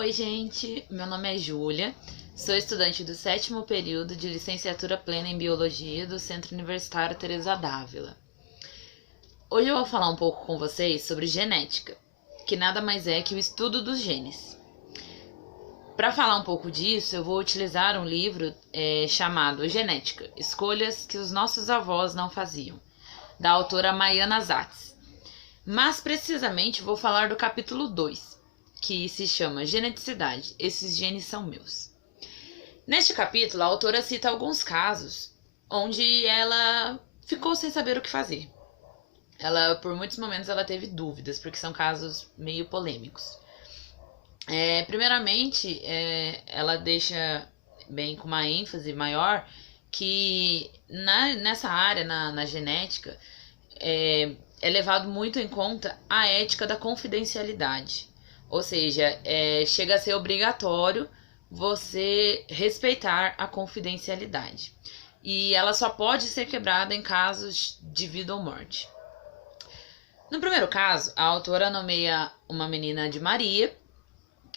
Oi, gente, meu nome é Júlia, sou estudante do 7º período de licenciatura plena em Biologia do Centro Universitário Teresa d'Ávila. Hoje eu vou falar um pouco com vocês sobre genética, que nada mais é que o estudo dos genes. Para falar um pouco disso, eu vou utilizar um livro chamado Genética, Escolhas que os Nossos Avós Não Faziam, da autora Maiana Zatz. Mas precisamente vou falar do capítulo 2, que se chama Geneticidade, esses genes são meus. Neste capítulo, a autora cita alguns casos onde ela ficou sem saber o que fazer. Por muitos momentos, ela teve dúvidas, porque são casos meio polêmicos. Primeiramente, ela deixa bem com uma ênfase maior que nessa área, na genética, é levado muito em conta a ética da confidencialidade. Ou seja, chega a ser obrigatório você respeitar a confidencialidade. E ela só pode ser quebrada em casos de vida ou morte. No primeiro caso, a autora nomeia uma menina de Maria,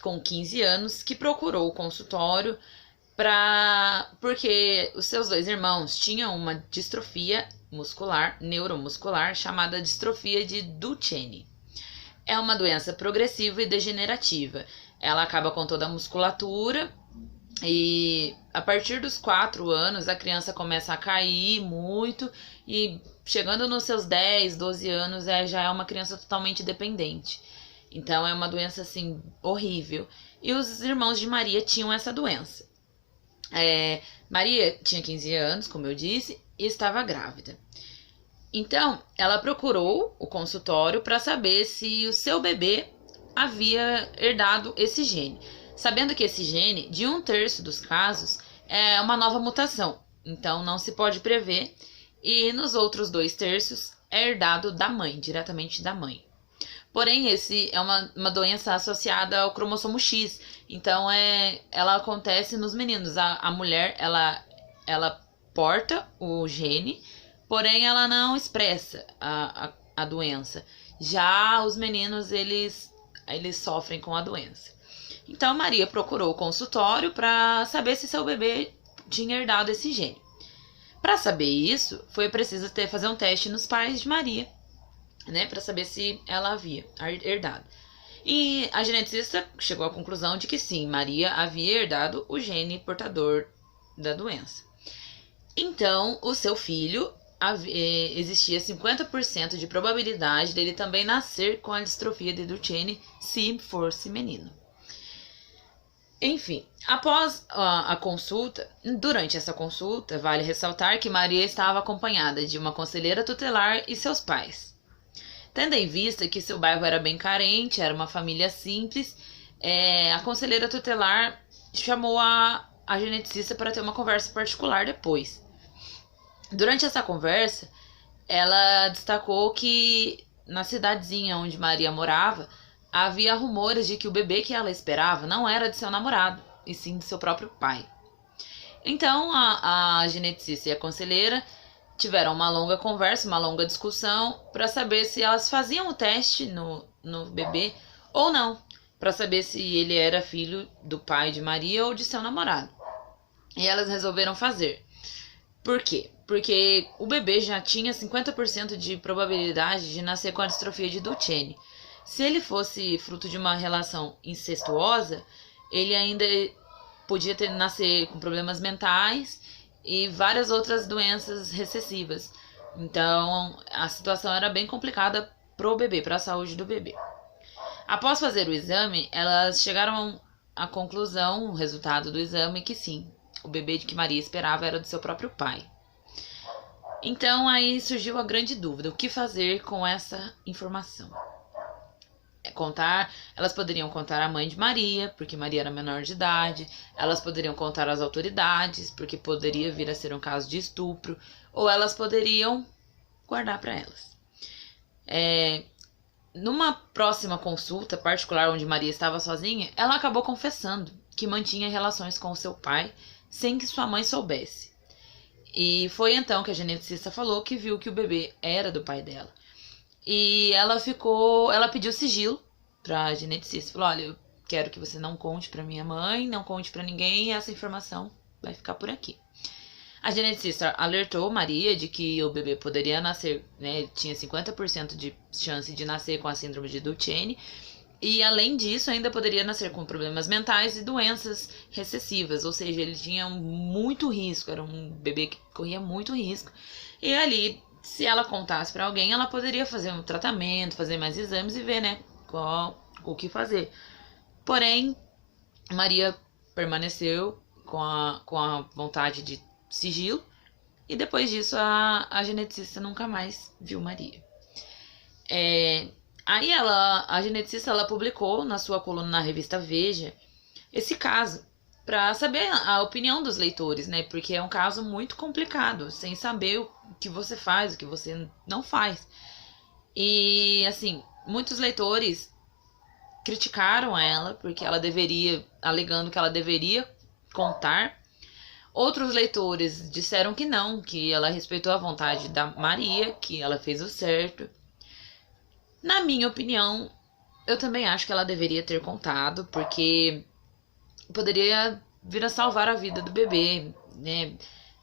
com 15 anos, que procurou o consultório porque os seus dois irmãos tinham uma distrofia neuromuscular, chamada distrofia de Duchenne. É uma doença progressiva e degenerativa. Ela acaba com toda a musculatura e a partir dos 4 anos a criança começa a cair muito e chegando nos seus 10, 12 anos já é uma criança totalmente dependente. Então é uma doença assim horrível. E os irmãos de Maria tinham essa doença. Maria tinha 15 anos, como eu disse, e estava grávida. Então, ela procurou o consultório para saber se o seu bebê havia herdado esse gene. Sabendo que esse gene, de 1/3 dos casos, é uma nova mutação. Então, não se pode prever. E nos outros 2/3 é herdado da mãe, diretamente da mãe. Porém, esse é uma doença associada ao cromossomo X. Então, ela acontece nos meninos. A mulher, ela porta o gene, porém ela não expressa a doença. Já os meninos, eles sofrem com a doença. Então, Maria procurou o consultório para saber se seu bebê tinha herdado esse gene. Para saber isso, foi preciso fazer um teste nos pais de Maria, né, para saber se ela havia herdado. E a geneticista chegou à conclusão de que sim, Maria havia herdado o gene portador da doença. Então, o seu filho, existia 50% de probabilidade dele também nascer com a distrofia de Duchenne, se fosse menino. Enfim, após a consulta, durante essa consulta, vale ressaltar que Maria estava acompanhada de uma conselheira tutelar e seus pais. Tendo em vista que seu bairro era bem carente, era uma família simples, a conselheira tutelar chamou a geneticista para ter uma conversa particular depois. Durante essa conversa, ela destacou que na cidadezinha onde Maria morava, havia rumores de que o bebê que ela esperava não era de seu namorado, e sim de seu próprio pai. Então, a geneticista e a conselheira tiveram uma longa conversa, uma longa discussão, para saber se elas faziam o teste no bebê ou não, para saber se ele era filho do pai de Maria ou de seu namorado. E elas resolveram fazer. Por quê? Porque o bebê já tinha 50% de probabilidade de nascer com a distrofia de Duchenne. Se ele fosse fruto de uma relação incestuosa, ele ainda podia nascer com problemas mentais e várias outras doenças recessivas. Então, a situação era bem complicada pro bebê, para a saúde do bebê. Após fazer o exame, elas chegaram à conclusão, o resultado do exame, que sim, o bebê que Maria esperava era do seu próprio pai. Então, aí surgiu a grande dúvida, o que fazer com essa informação? Elas poderiam contar à mãe de Maria, porque Maria era menor de idade, elas poderiam contar às autoridades, porque poderia vir a ser um caso de estupro, ou elas poderiam guardar para elas. Numa próxima consulta particular, onde Maria estava sozinha, ela acabou confessando que mantinha relações com o seu pai sem que sua mãe soubesse. E foi então que a geneticista falou que viu que o bebê era do pai dela. E ela pediu sigilo pra geneticista. Falou, olha, eu quero que você não conte para minha mãe, não conte para ninguém, e essa informação vai ficar por aqui. A geneticista alertou Maria de que o bebê poderia nascer, né, tinha 50% de chance de nascer com a síndrome de Duchenne, e além disso ainda poderia nascer com problemas mentais e doenças recessivas, ou seja, ele tinha muito risco, era um bebê que corria muito risco. E ali, se ela contasse para alguém, ela poderia fazer um tratamento, fazer mais exames e ver, né, o que fazer. Porém, Maria permaneceu com a vontade de sigilo, e depois disso a geneticista nunca mais viu Maria. Aí a geneticista ela publicou na sua coluna na revista Veja esse caso para saber a opinião dos leitores, né? Porque é um caso muito complicado, sem saber o que você faz, o que você não faz. E assim, muitos leitores criticaram ela porque ela deveria, alegando que ela deveria contar. Outros leitores disseram que não, que ela respeitou a vontade da Maria, que ela fez o certo. Na minha opinião, eu também acho que ela deveria ter contado, porque poderia vir a salvar a vida do bebê, né?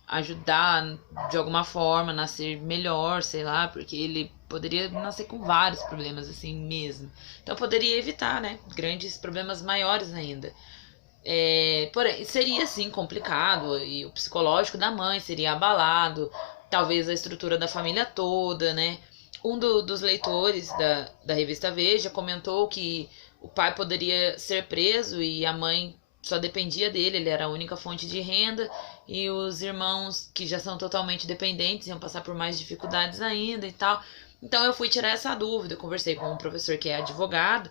Ajudar de alguma forma a nascer melhor, sei lá, porque ele poderia nascer com vários problemas assim mesmo. Então poderia evitar, né? Grandes problemas maiores ainda. Porém, seria sim complicado e o psicológico da mãe seria abalado, talvez a estrutura da família toda, né? Dos leitores da revista Veja comentou que o pai poderia ser preso e a mãe só dependia dele, ele era a única fonte de renda, e os irmãos, que já são totalmente dependentes, iam passar por mais dificuldades ainda e tal. Então eu fui tirar essa dúvida, eu conversei com um professor que é advogado,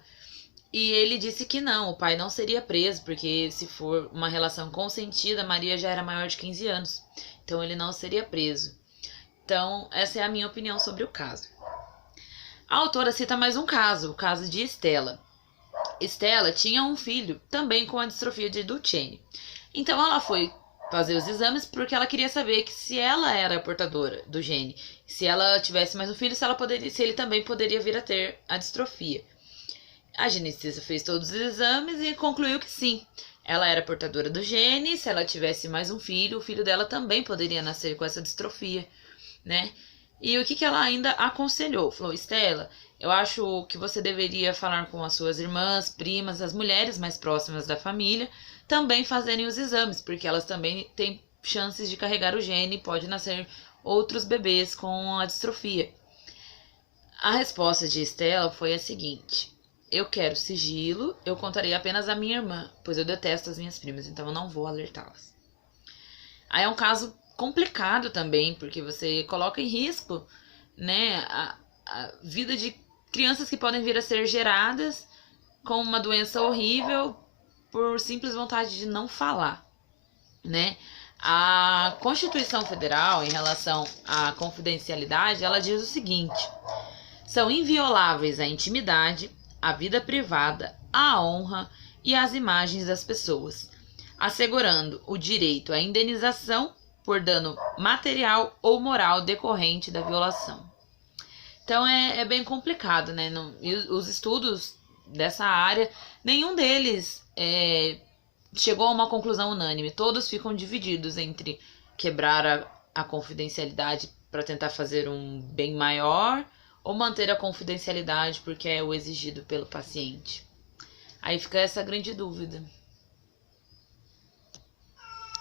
e ele disse que não, o pai não seria preso, porque se for uma relação consentida, Maria já era maior de 15 anos, então ele não seria preso. Então, essa é a minha opinião sobre o caso. A autora cita mais um caso, o caso de Estela. Estela tinha um filho também com a distrofia de Duchenne. Então ela foi fazer os exames porque ela queria saber que se ela era portadora do gene, se ela tivesse mais um filho, se ele também poderia vir a ter a distrofia. A geneticista fez todos os exames e concluiu que sim, ela era portadora do gene, se ela tivesse mais um filho, o filho dela também poderia nascer com essa distrofia, né? E o que ela ainda aconselhou? Falou, Estela, eu acho que você deveria falar com as suas irmãs, primas, as mulheres mais próximas da família, também fazerem os exames, porque elas também têm chances de carregar o gene e pode nascer outros bebês com a distrofia. A resposta de Estela foi a seguinte: eu quero sigilo, eu contarei apenas a minha irmã, pois eu detesto as minhas primas, então eu não vou alertá-las. Aí é um caso complicado também, porque você coloca em risco, né, a vida de crianças que podem vir a ser geradas com uma doença horrível por simples vontade de não falar, né? A Constituição Federal, em relação à confidencialidade, ela diz o seguinte: são invioláveis a intimidade, a vida privada, a honra e as imagens das pessoas, assegurando o direito à indenização por dano material ou moral decorrente da violação. Então é bem complicado, né? E os estudos dessa área, nenhum deles chegou a uma conclusão unânime. Todos ficam divididos entre quebrar a confidencialidade para tentar fazer um bem maior ou manter a confidencialidade porque é o exigido pelo paciente. Aí fica essa grande dúvida.